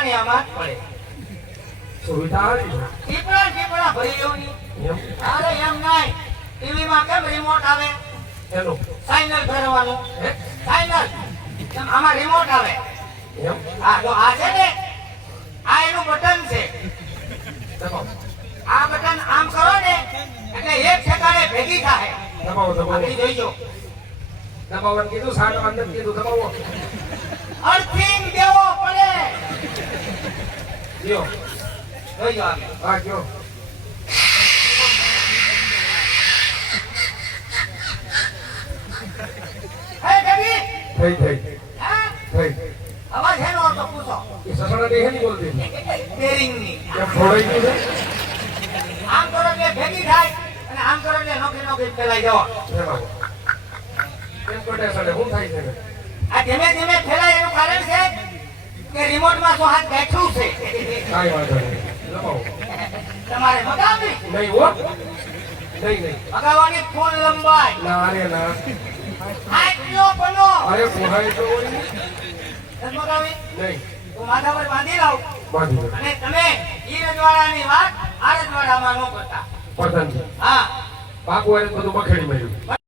આને આમાં પડે સુવિધા આવી ટીપણા ભરી લેવાની અરે એમ નહીં ટીવી માં કેમ રિમોટ આવે એનો સાઇનલ ફેરવવાનું સાઇનલ આમાં રિમોટ આવે આ જો આ છે ને આ એનું બટન છે આ બટન આમ કરો ને એટલે એક ઠેકાણે ભેગી થાય દબાવો આપણી જોઈજો દબાવવાનું કીધું સાનો અંદર કીધું દબાવો અર્થિંગ દેવો પડે લ્યો જોઈજો આગે હા કયો હે બેબી થઈ હા થઈ અવાજ હેનો તો પૂછો એ સસડા દે હેની બોલતી બેરિંગ ની કેમ ફોડાઈ ગયું છે આમ કરો એટલે ભેગી થાય અને આમ કરો એટલે નોકરી ફેલાઈ જવા એમાં કેમ કોટે સડે હું થાય છે આ ધીમે ધીમે ફેલાય એનું કારણ છે કે રિમોટ માં શું હાથ બેઠું છે કાઈ વાંધો નહીં દબાવો તમારે મગાવવી નહીં હો નહીં મગાવવાની ફૂલ લંબાઈ ના અરે ના આટલો બનો અરે પોહાય તો હોય ને. મગાવી નહીં તો માથા પર બાંધી લાવ બાંધી દો અને તમે ઈ રજવાડાની વાત આ રજવાડામાં ન કરતા પસંદ હા બાપુ એને બધું બખેડી મળ્યું